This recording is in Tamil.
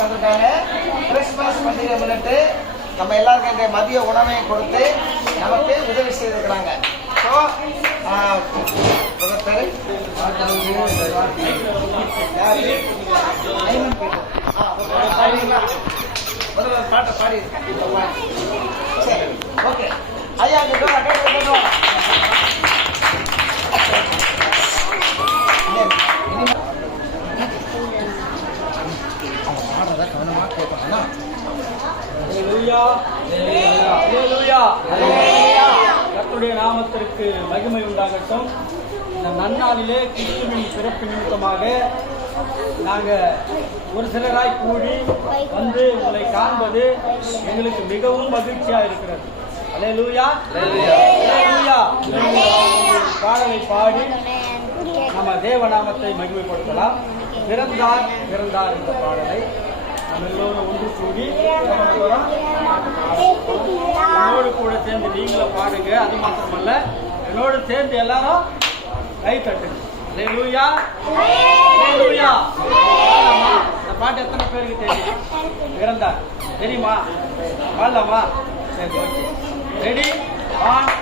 தந்துட்டாங்க. கிறிஸ்துமஸ் பண்டிகை முன்னிட்டு நம்ம எல்லாருக்கும் இந்த மதிய உணவை கொடுத்து நமக்கு உதவி செய்திருக்கிறாங்க. ஸோ முதல்ல பாட்டை பாடி சரி ஓகே ஐயா கர்த்தருடைய நாமத்திற்கு மகிமை உண்டாகட்டும். இந்த நன்னாளிலே கிறிஸ்துவின் சிறப்பு நிமித்தமாக நாங்கள் ஒரு சிலராய் கூடி வந்து உங்களை காண்பது எங்களுக்கு மிகவும் மகிழ்ச்சியாக இருக்கிறது. அல்லேலூயா அல்லேலூயா. பாடலை பாடி நம்ம தேவநாமத்தை மகிமைப்படுத்தலாம். பிறந்தார் பிறந்தார் என்ற பாடலை நம்ம எல்லோரும் ஒன்று கூடி என்னோடு கூட சேர்ந்து நீங்களும் பாடுங்க. அது மாத்திரமல்ல, என்னோடு சேர்ந்து எல்லாரும் கை தட்டுங்க. அல்லேலூயா அல்லேலூயா. இந்த பாட்டு எத்தனை பேருக்கு தெரியும்? பிறந்தார் தெரியுமா? பாடலாமா? சரி ஓகே. ரெடி 1